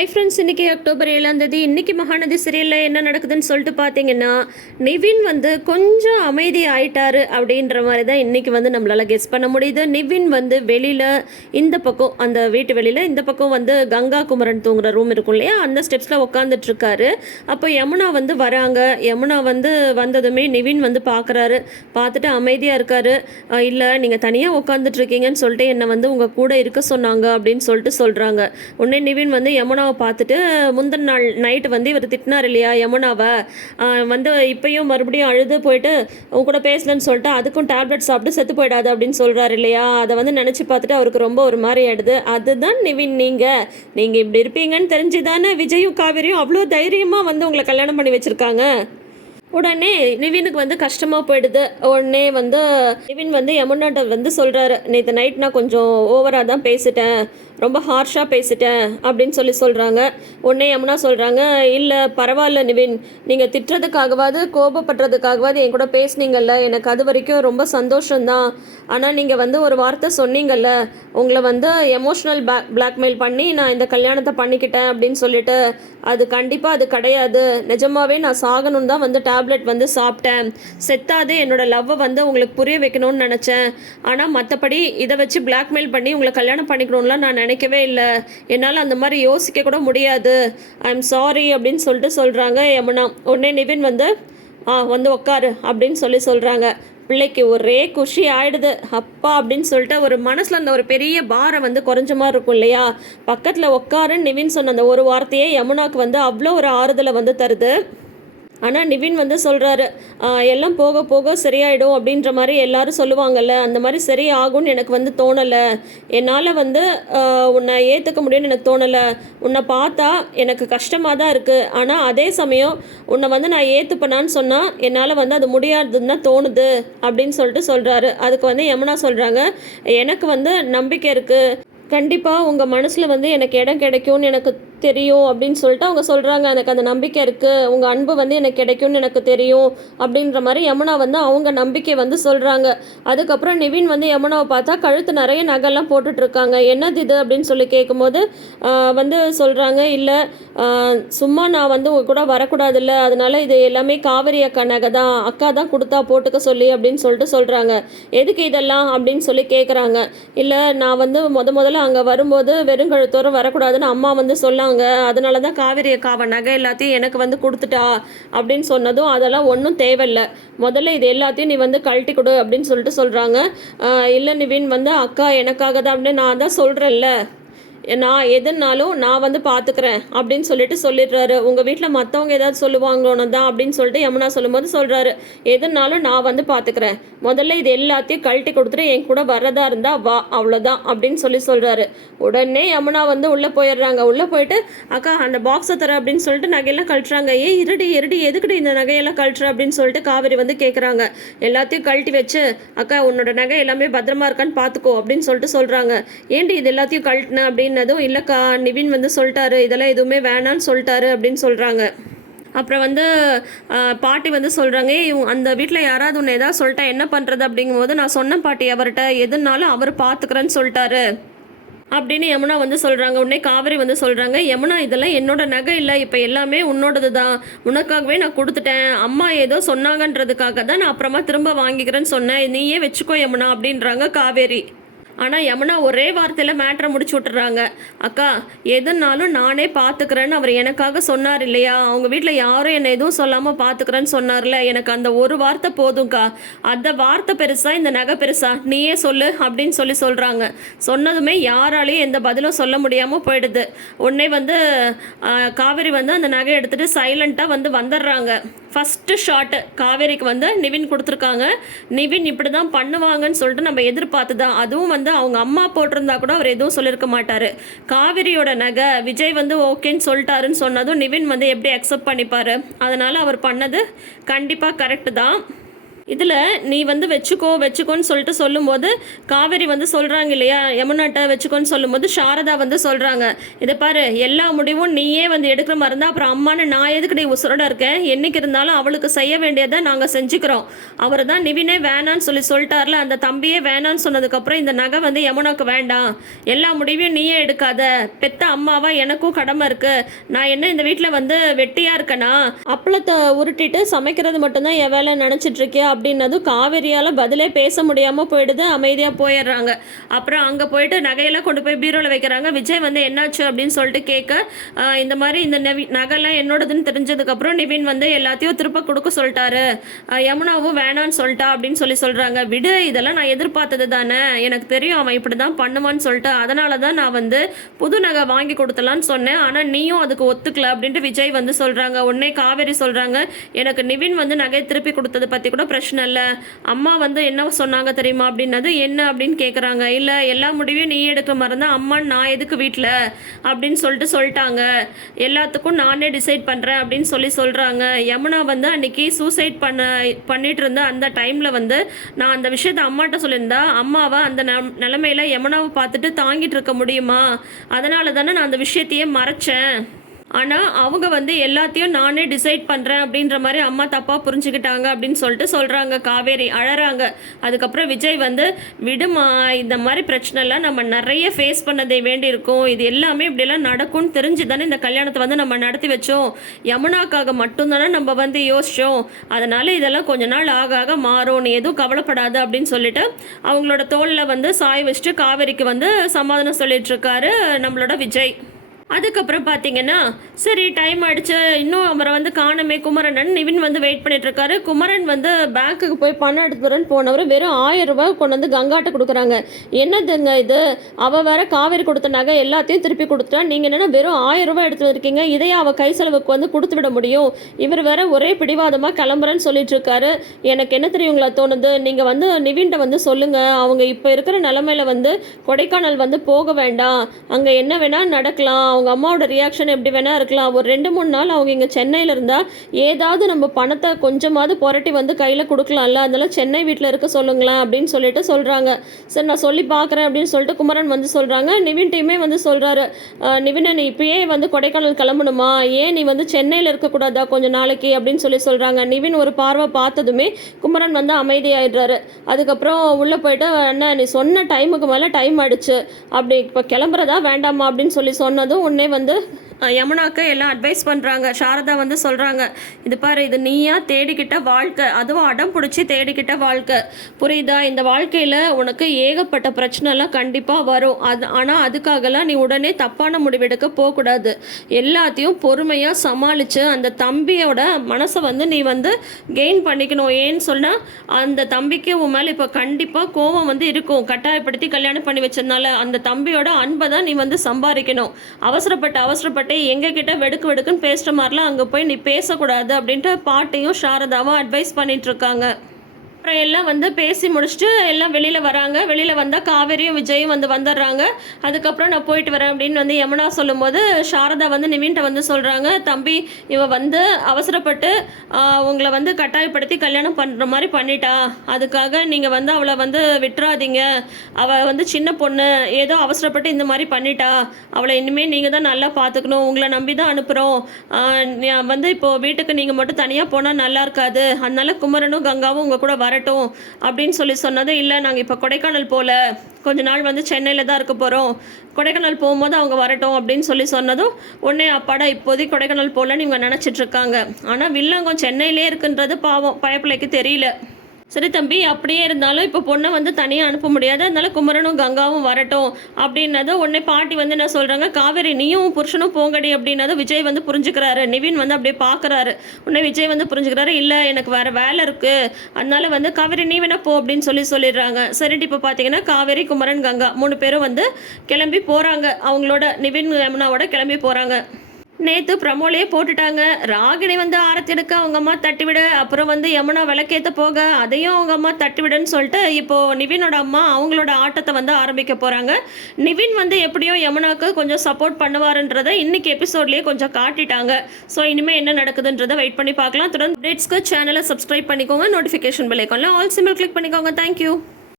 Hi friends, இன்றைக்கி October 7 இன்றைக்கி மகாநதி சீரியலில் என்ன நடக்குதுன்னு சொல்லிட்டு பார்த்தீங்கன்னா, நிவின் வந்து கொஞ்சம் அமைதி ஆயிட்டாரு அப்படின்ற மாதிரி தான் இன்றைக்கி வந்து நம்மளால் கெஸ் பண்ண முடியுது. நிவின் வந்து வெளியில் இந்த பக்கம், அந்த வீட்டு வெளியில் இந்த பக்கம் வந்து கங்கா குமரன் தூங்குற ரூம் இருக்கும் இல்லையா, அந்த ஸ்டெப்ஸில் உட்காந்துட்ருக்காரு. அப்போ யமுனா வந்து வராங்க. யமுனா வந்து வந்ததுமே நிவின் வந்து பார்க்குறாரு. பார்த்துட்டு அமைதியாக இருக்கார். இல்லை, நீங்கள் தனியாக உட்காந்துட்ருக்கீங்கன்னு சொல்லிட்டு என்னை வந்து உங்கள் கூட இருக்க சொன்னாங்க அப்படின்னு சொல்லிட்டு சொல்கிறாங்க. உடனே நிவின் வந்து யமுனாவை பார்த்துட்டு, முந்தின நாள் நைட்டு வந்து இவர் திட்டினார் இல்லையா யமுனாவை, வந்து இப்பயும் மறுபடியும் அழுது போயிட்டு உங்க கூட பேசலன்னு சொல்லிட்டு அதுக்கும் டேப்லெட் சாப்பிட்டு செத்து போயிடாது அப்படின்னு சொல்கிறாரு இல்லையா, அதை வந்து நினச்சி பார்த்துட்டு அவருக்கு ரொம்ப ஒரு மாதிரி ஆயிடுது. அதுதான் நிவின், நீங்கள் இப்படி இருப்பீங்கன்னு தெரிஞ்சு தானே விஜயும் காவேரியும் அவ்வளோ தைரியமாக வந்து உங்களை கல்யாணம் பண்ணி வச்சுருக்காங்க. உடனே நிவினுக்கு வந்து கஷ்டமாக போயிடுது. உடனே வந்து நிவின் வந்து யமுனாட்ட வந்து சொல்கிறாரு, நேற்று நைட் நான் கொஞ்சம் ஓவராக தான் பேசிட்டேன், ரொம்ப ஹார்ஷாக பேசிட்டேன் அப்படின்னு சொல்கிறாங்க. உடனே யமுனா சொல்கிறாங்க, இல்லை பரவாயில்ல நிவின், நீங்கள் திட்டுறதுக்காகவாது கோபப்படுறதுக்காகவாது என் கூட பேசுனீங்கல்ல, எனக்கு அது வரைக்கும் ரொம்ப சந்தோஷம்தான். ஆனால் நீங்கள் வந்து ஒரு வார்த்தை சொன்னீங்கல்ல, உங்களை வந்து எமோஷ்னல் பிளாக்மெயில் பண்ணி நான் இந்த கல்யாணத்தை பண்ணிக்கிட்டேன் அப்படின்னு சொல்லிட்டு, அது கண்டிப்பாக அது கிடையாது. நிஜமாவே நான் சாகணும்னு தான் வந்து டேப்லெட் வந்து சாப்பிட்டேன். செத்தாது என்னோட லவ்வை வந்து உங்களுக்கு புரிய வைக்கணும்னு நினச்சேன். ஆனால் மற்றபடி இதை வச்சு பிளாக்மெயில் பண்ணி உங்களை கல்யாணம் பண்ணிக்கணும்லாம் நான் நினைக்கவே இல்லை. என்னால் அந்த மாதிரி யோசிக்க கூட முடியாது. ஐ எம் சாரி அப்படின்னு சொல்லிட்டு சொல்கிறாங்க யமுனா. உடனே நிவின் வந்து வந்து உட்காரு அப்படின்னு சொல்கிறாங்க. பிள்ளைக்கு ஒரே குஷி ஆயிடுது. அப்பா அப்படின்னு சொல்லிட்டு ஒரு மனசில் அந்த ஒரு பெரிய பாரம் வந்து குறைஞ்ச மாதிரி இருக்கும் இல்லையா. பக்கத்தில் உட்காருன்னு நிவின் சொன்ன அந்த ஒரு வார்த்தையே யமுனாவுக்கு வந்து அவ்வளோ ஒரு ஆறுதலை வந்து தருது. ஆனால் நிவின் வந்து சொல்கிறாரு, எல்லாம் போக போக சரியாயிடும் அப்படின்ற மாதிரி எல்லாரும் சொல்லுவாங்கல்ல, அந்த மாதிரி சரியாகும்னு எனக்கு வந்து தோணலை. என்னால் வந்து உன்னை ஏற்றுக்க முடியும்னு எனக்கு தோணலை. உன்னை பார்த்தா எனக்கு கஷ்டமாக தான் இருக்குது. ஆனால் அதே சமயம் உன்னை வந்து நான் ஏற்றுப்பேனான்னு சொன்னால் என்னால் வந்து அது முடியாதுன்னு தான் தோணுது அப்படின்னு சொல்கிறாரு. அதுக்கு வந்து யமுனா சொல்கிறாங்க, எனக்கு வந்து நம்பிக்கை இருக்குது, கண்டிப்பாக உங்கள் மனசில் வந்து எனக்கு இடம் கிடைக்கும்னு எனக்கு தெரியும் அப்படின்னு சொல்லிட்டு அவங்க சொல்கிறாங்க. எனக்கு அந்த நம்பிக்கை இருக்குது, உங்கள் அன்பு வந்து எனக்கு கிடைக்கும்னு எனக்கு தெரியும் அப்படின்ற மாதிரி யமுனா வந்து அவங்க நம்பிக்கை வந்து சொல்கிறாங்க. அதுக்கப்புறம் நிவின் வந்து யமுனாவை பார்த்தா கழுத்து நிறைய நகைலாம் போட்டுட்ருக்காங்க. என்னது இது அப்படின்னு சொல்லி கேட்கும்போது வந்து சொல்கிறாங்க, இல்லை சும்மா நான் வந்து உங்கள் கூட வரக்கூடாதுல்ல, அதனால இது எல்லாமே காவேரி அக்கா நகை தான், அக்கா தான் கொடுத்தா போட்டுக்க சொல்லி அப்படின்னு சொல்லிட்டு சொல்கிறாங்க. எதுக்கு இதெல்லாம் அப்படின்னு சொல்லி கேட்குறாங்க. இல்லை, நான் வந்து முதல்ல அங்கே வரும்போது வெறுங்கழுத்தோடு வரக்கூடாதுன்னு அம்மா வந்து சொன்னாங்க, அதனால தான் காவேரி அக்காவை நகை எல்லாத்தையும் எனக்கு வந்து கொடுத்துட்டா அப்படின்னு சொன்னதும், அதெல்லாம் ஒன்றும் தேவையில்லை, முதல்ல இது எல்லாத்தையும் நீ வந்து கழட்டி கொடு அப்படின்னு சொல்லிட்டு சொல்கிறாங்க. இல்லை நிவின் வந்து அக்கா எனக்காக தான் அப்படின்னு நான் தான் சொல்கிறேன்ல, நான் எதுனாலும் நான் வந்து பார்த்துக்கிறேன் அப்படின்னு சொல்லிடுறாரு. உங்கள் வீட்டில் மற்றவங்க ஏதாவது சொல்லுவாங்களோன்னு தான் அப்படின்னு சொல்லிட்டு யமுனா சொல்லும்போது சொல்கிறாரு, எதுனாலும் நான் வந்து பார்த்துக்கிறேன், முதல்ல இது எல்லாத்தையும் கழட்டி கொடுத்துட்டு என் கூட வர்றதா இருந்தால் வா, அவ்வளோதான் அப்படின்னு சொல்கிறாரு. உடனே யமுனா வந்து உள்ளே போயிடுறாங்க. உள்ளே போயிட்டு, அக்கா அந்த பாக்ஸை தர அப்படின்னு சொல்லிட்டு நகையெல்லாம் கழட்டுறாங்க. இருடி எதுக்குடி இந்த நகையெல்லாம் கழட்டுற அப்படின்னு சொல்லிட்டு காவேரி வந்து கேட்குறாங்க. எல்லாத்தையும் கழட்டி வச்சு, அக்கா உன்னோட நகை எல்லாமே பத்திரமா இருக்கான்னு பார்த்துக்கோ அப்படின்னு சொல்கிறாங்க. ஏண்டி இது எல்லாத்தையும் கழட்டின அப்படின்னு அதுவும் இல்லைக்கா, நிவின் வந்து சொல்லிட்டாரு, இதெல்லாம் எதுவுமே வேணான்னு சொல்லிட்டாரு அப்படின்னு சொல்கிறாங்க. அப்புறம் வந்து பாட்டி வந்து சொல்கிறாங்க, அந்த வீட்டில் யாராவது ஒன்று ஏதாவது சொல்லிட்டா என்ன பண்ணுறது அப்படிங்கும்போது, நான் சொன்ன பாட்டி அவர்கிட்ட எதுனாலும் அவர் பார்த்துக்கிறேன்னு சொல்லிட்டாரு அப்படின்னு யமுனா வந்து சொல்கிறாங்க. உடனே காவேரி வந்து சொல்கிறாங்க, யமுனா இதெல்லாம் என்னோட நகை இல்லை, இப்போ எல்லாமே உன்னோடது தான், உனக்காகவே நான் கொடுத்துட்டேன், அம்மா ஏதோ சொன்னாங்கன்றதுக்காக தான் நான் அப்புறமா திரும்ப வாங்கிக்கிறேன்னு சொன்னேன், நீயே வச்சுக்கோ யமுனா அப்படின்றாங்க காவேரி. ஆனால் யமுனா ஒரே வார்த்தையில் மேட்ரை முடிச்சு விட்டுறாங்க. அக்கா எதுனாலும் நானே பார்த்துக்கிறேன்னு அவர் எனக்காக சொன்னார் இல்லையா, அவங்க வீட்டில் யாரும் என்னை எதுவும் சொல்லாமல் பார்த்துக்கிறேன்னு சொன்னார்ல, எனக்கு அந்த ஒரு வார்த்தை போதும்க்கா, அந்த வார்த்தை பெருசா இந்த நகை பெருசா, நீயே சொல்லு அப்படின்னு சொல்கிறாங்க. சொன்னதுமே யாராலையும் எந்த பதிலும் சொல்ல முடியாமல் போயிடுது. உடனே வந்து காவேரி வந்து அந்த நகை எடுத்துகிட்டு சைலண்ட்டாக வந்து வந்துடுறாங்க. ஃபஸ்ட்டு ஷாட்டு காவேரிக்கு வந்து நிவின் கொடுத்துருக்காங்க. நிவின் இப்படி தான் பண்ணுவாங்கன்னு சொல்லிட்டு நம்ம எதிர்பார்த்து தான், அதுவும் வந்து அவங்க அம்மா போட்டிருந்தா கூட அவர் எதுவும் சொல்லியிருக்க மாட்டார். காவேரியோட நகை விஜய் வந்து ஓகேன்னு சொல்லிட்டாருன்னு சொன்னதும் நிவின் வந்து எப்படி அக்செப்ட் பண்ணிப்பார், அதனால் அவர் பண்ணது கண்டிப்பாக கரெக்டு தான். இதில் நீ வந்து வச்சுக்கோன்னு சொல்லிட்டு சொல்லும்போது காவேரி வந்து சொல்கிறாங்க இல்லையா, யமுனாட்ட வச்சுக்கோன்னு சொல்லும்போது சாரதா வந்து சொல்கிறாங்க, இதை பாரு, எல்லா முடிவும் நீயே வந்து எடுக்கிற மாதிரி இருந்தால் அப்புறம் அம்மானு நான் எதுக்கு நீ உசுரோட இருக்கேன், என்னைக்கு இருந்தாலும் அவளுக்கு செய்ய வேண்டியதை நாங்கள் செஞ்சுக்கிறோம். அவர் தான் நிவினே வேணான்னு சொல்லிட்டார்ல, அந்த தம்பியே வேணான்னு சொன்னதுக்கப்புறம் இந்த நகை வந்து யமுனாவுக்கு வேண்டாம், எல்லா முடிவையும் நீயே எடுக்காத, பெத்த அம்மாவா எனக்கும் கடமை இருக்குது, நான் என்ன இந்த வீட்டில் வந்து வெட்டியாக இருக்கேனா, அப்பளத்தை உருட்டிட்டு சமைக்கிறது மட்டும்தான் என் வேலை நினச்சிட்டு இருக்கேன் அப்படின்னதும் காவேரியால் பதிலே பேச முடியாமல் போயிடுது, அமைதியாக போயிடுறாங்க. அப்புறம் அங்கே போயிட்டு நகையெல்லாம் கொண்டு போய் பீரோவில் வைக்கிறாங்க. விஜய் வந்து என்னாச்சு அப்படின்னு சொல்லிட்டு கேட்க, இந்த மாதிரி இந்த நகைலாம் என்னோடதுன்னு தெரிஞ்சதுக்கப்புறம் நிவின் வந்து எல்லாத்தையும் திருப்ப கொடுக்க சொல்லிட்டாரு, யமுனாவும் வேணான்னு சொல்லிட்டா அப்படின்னு சொல்கிறாங்க. விடு, இதெல்லாம் நான் எதிர்பார்த்தது தானே, எனக்கு தெரியும் அவன் இப்படி தான் பண்ணுவான்னு சொல்லிட்டு, அதனால தான் நான் வந்து புது நகை வாங்கி கொடுத்தலான்னு சொன்னேன், ஆனால் நீயும் அதுக்கு ஒத்துக்கல அப்படின்ட்டு விஜய் வந்து சொல்கிறாங்க. உடனே காவேரி சொல்கிறாங்க, எனக்கு நிவின் வந்து நகை திருப்பி கொடுத்ததை பற்றி கூட பிரச்சனை இல்லை, அம்மா வந்து என்ன சொன்னாங்க தெரியுமா அப்படின்னது, என்ன அப்படின்னு கேட்குறாங்க. இல்லை, எல்லா முடிவையும் நீ எடுக்கிற மாதிரி இருந்தால் அம்மா நான் எதுக்கு வீட்டில் அப்படின்னு சொல்லிட்டாங்க, எல்லாத்துக்கும் நானே டிசைட் பண்ணுறேன் அப்படின்னு சொல்கிறாங்க. யமுனா வந்து அன்னைக்கு சூசைட் பண்ணிட்டு இருந்த அந்த டைமில் வந்து நான் அந்த விஷயத்தை அம்மாட்ட சொல்லியிருந்தா அம்மாவை அந்த நிலமையில யமுனாவை பார்த்துட்டு தாங்கிட்டு இருக்க முடியுமா, அதனால தானே நான் அந்த விஷயத்தையே மறைச்சேன், ஆனால் அவங்க வந்து எல்லாத்தையும் நானே டிசைட் பண்ணுறேன் அப்படின்ற மாதிரி அம்மா தப்பாக புரிஞ்சுக்கிட்டாங்க அப்படின்னு சொல்கிறாங்க. காவேரி அழறாங்க. அதுக்கப்புறம் விஜய் வந்து, விடுமா, இந்த மாதிரி பிரச்சனைலாம் நம்ம நிறைய ஃபேஸ் பண்ணதை வேண்டியிருக்கும், இது எல்லாமே இப்படியெல்லாம் நடக்கும்னு தெரிஞ்சு தானே இந்த கல்யாணத்தை வந்து நம்ம நடத்தி வச்சோம், யமுனாக்காக மட்டும்தானே நம்ம வந்து யோசித்தோம், அதனால் இதெல்லாம் கொஞ்ச நாள் ஆக ஆக மாறும், நீ எதுவும் கவலைப்படாது அப்படின்னு சொல்லிட்டு அவங்களோட தோளில் வந்து சாய வச்சுட்டு காவேரிக்கு வந்து சமாதானம் சொல்லிட்டு இருக்காரு நம்மளோட விஜய். அதுக்கப்புறம் பார்த்தீங்கன்னா, சரி டைம் ஆகிடுச்சு, இன்னும் அவரை வந்து காணுமே குமரன், நிவின் வந்து வெயிட் பண்ணிட்டுருக்காரு. குமரன் வந்து பேங்க்குக்கு போய் பணம் எடுத்துறேன்னு போனவர் வெறும் 1000 ரூபாய் கொண்டு வந்து கங்காட்ட கொடுக்குறாங்க. என்னதுங்க இது, அவள் வேற காவேரி கொடுத்த நகை எல்லாத்தையும் திருப்பி கொடுத்துட்டா, நீங்கள் என்னென்னா வெறும் 1000 ரூபாய் எடுத்து வந்திருக்கீங்க, இதையே அவள் கை செலவுக்கு வந்து கொடுத்து விட முடியும், இவர் வேற ஒரே பிடிவாதமாக கிளம்புறேன்னு சொல்லிட்டு இருக்காரு. எனக்கு என்ன தெரியுங்களா தோணுது, நீங்கள் வந்து நிவின்கிட்ட வந்து சொல்லுங்கள், அவங்க இப்போ இருக்கிற நிலமையில வந்து கொடைக்கானல் வந்து போக வேண்டாம், அங்கே என்ன வேணால் நடக்கலாம், அவங்க அம்மாவோட ரியாக்ஷன் எப்படி வேணா இருக்கலாம், ஒரு 2-3 நாள் அவங்க இங்கே சென்னையில் இருந்தால் ஏதாவது நம்ம பணத்தை கொஞ்சமாவது புரட்டி வந்து கையில் கொடுக்கலாம்ல, அதெல்லாம் சென்னை வீட்டில் இருக்க சொல்லுங்களேன் அப்படின்னு சொல்லிட்டு சொல்கிறாங்க. சரி, நான் சொல்லி பார்க்குறேன் அப்படின்னு சொல்லிட்டு குமரன் வந்து சொல்கிறாங்க. நிவின் டீமே வந்து சொல்கிறாரு, நிவினை நீ இப்பயே வந்து கொடைக்கானல் கிளம்பணுமா, ஏன் நீ வந்து சென்னையில் இருக்கக்கூடாதா கொஞ்சம் நாளைக்கு அப்படின்னு சொல்கிறாங்க. நிவின் ஒரு பார்வை பார்த்ததுமே குமரன் வந்து அமைதியாயிடுறாரு. அதுக்கப்புறம் உள்ளே போயிட்டு, என்ன நீ சொன்ன டைமுக்கு மேலே டைம் ஆயிடுச்சு, அப்படி இப்போ கிளம்புறதா வேண்டாமா அப்படின்னு சொன்னதும் உடனே வந்து யமுனாக்கு எல்லாம் அட்வைஸ் பண்ணுறாங்க. சாரதா வந்து சொல்கிறாங்க, இது பாரு, இது நீயா தேடிக்கிட்ட வாழ்க்கை, அதுவும் அடம் பிடிச்சி தேடிக்கிட்ட வாழ்க்கை, புரியுதா, இந்த வாழ்க்கையில் உனக்கு ஏகப்பட்ட பிரச்சனைலாம் கண்டிப்பாக வரும், ஆனால் அதுக்காகலாம் நீ உடனே தப்பான முடிவெடுக்க போகக்கூடாது, எல்லாத்தையும் பொறுமையாக சமாளித்து அந்த தம்பியோட மனசை வந்து நீ வந்து கெயின் பண்ணிக்கணும். ஏன்னு சொன்னால் அந்த தம்பிக்கு உன் மேலே இப்போ கண்டிப்பாக கோபம் வந்து இருக்கும், கட்டாயப்படுத்தி கல்யாணம் பண்ணி வச்சதுனால அந்த தம்பியோட அன்பை தான் நீ வந்து சம்பாதிக்கணும், அவசரப்பட்டு எங்ககிட்ட வெடுக்குன்னு பேசுகிற மாதிரிலாம் அங்கே போய் நீ பேசக்கூடாது அப்படின்ட்டு பாட்டியும் சாரதாவும் அட்வைஸ் பண்ணிட்டு இருக்காங்க. அப்புறம் எல்லாம் வந்து பேசி முடிச்சுட்டு எல்லாம் வெளியில் வராங்க. வெளியில் வந்தால் காவேரியும் விஜயும் வந்து வந்துடுறாங்க. அதுக்கப்புறம் நான் போயிட்டு வரேன் அப்படின்னு வந்து யமுனா சொல்லும்போது சாரதா வந்து நிவின்ட்ட வந்து சொல்கிறாங்க, தம்பி, இவன் வந்து அவசரப்பட்டு உங்களை வந்து கட்டாயப்படுத்தி கல்யாணம் பண்ணுற மாதிரி பண்ணிட்டா, அதுக்காக நீங்கள் வந்து அவளை வந்து விட்டுறாதீங்க, அவள் வந்து சின்ன பொண்ணு, ஏதோ அவசரப்பட்டு இந்த மாதிரி பண்ணிட்டா, அவளை இனிமேல் நீங்கள் தான் நல்லா பார்த்துக்கணும், உங்களை நம்பி தான் அனுப்புகிறோம், வந்து இப்போது வீட்டுக்கு நீங்கள் மட்டும் தனியாக போனால் நல்லா இருக்காது, அதனால குமரனும் கங்காவும் உங்கள் கூட வரட்டும் அப்படின்னு சொன்னது. இல்லை, நாங்கள் இப்போ கொடைக்கானல் போகல, கொஞ்ச நாள் வந்து சென்னையில் தான் இருக்க போகிறோம், கொடைக்கானல் போகும்போது அவங்க வரட்டும் அப்படின்னு சொன்னதும் உடனே அப்பாடா இப்போதைக்கு கொடைக்கானல் போகலன்னு இவங்க நினச்சிட்டு இருக்காங்க. ஆனால் வில்லங்கம் சென்னையிலே இருக்குன்றது பாவம் பயப்பிள்ளைக்கு தெரியல. சரி தம்பி, அப்படியே இருந்தாலும் இப்போ பொண்ணை வந்து தனியாக அனுப்ப முடியாது, அதனால குமரனும் கங்காவும் வரட்டும் அப்படின்னதும் உடனே பாட்டி வந்து என்ன சொல்கிறாங்க, காவேரி நீயும் புருஷனும் போங்கடி அப்படின்னதும் விஜய் வந்து புரிஞ்சுக்கிறாரு. நிவின் வந்து அப்படியே பார்க்குறாரு. உடனே விஜய் வந்து புரிஞ்சுக்கிறாரு, இல்லை எனக்கு வேறு வேலை இருக்குது, அதனால வந்து காவேரி நீ வேணா போ அப்படின்னு சொல்லிடுறாங்க. சரிட்டு இப்போ பார்த்தீங்கன்னா காவேரி, குமரன், கங்கா 3 பேரும் வந்து கிளம்பி போகிறாங்க, அவங்களோட நிவின் யமுனாவோட கிளம்பி போகிறாங்க. நேத்து ப்ரமோலயே போட்டுட்டாங்க. ராகினி வந்து ஆரத்தி எடுக்க அவங்க அம்மா தட்டிவிட, அப்புறம் வந்து யமுனா விளக்கேத்த போக, அதையும் அவங்க அம்மா தட்டிவிடுன்னு சொல்லிட்டு, இப்போ நிவினோட அம்மா அவங்களோட ஆட்டத்த வந்து ஆரம்பிக்க போறாங்க. நிவின் வந்து எப்படியோ யமுனாக்கு கொஞ்சம் சப்போர்ட் பண்ணுவாருன்றத இன்னைக்கு எபிசோட்லயே கொஞ்சம் காட்டிட்டாங்க. ஸோ இனிமே என்ன நடக்குதுன்றத வெயிட் பண்ணி பார்க்கலாம். தொடர்ந்து அப்டேட்ஸ்க்கு சேனலை சப்ஸ்கிரைப் பண்ணிக்கோங்க. நோட்டிஃபிகேஷன் பெல் ஐகான்ல ஆல் சிம்பிள் கிளிக் பண்ணிக்கோங்க. தேங்க்யூ.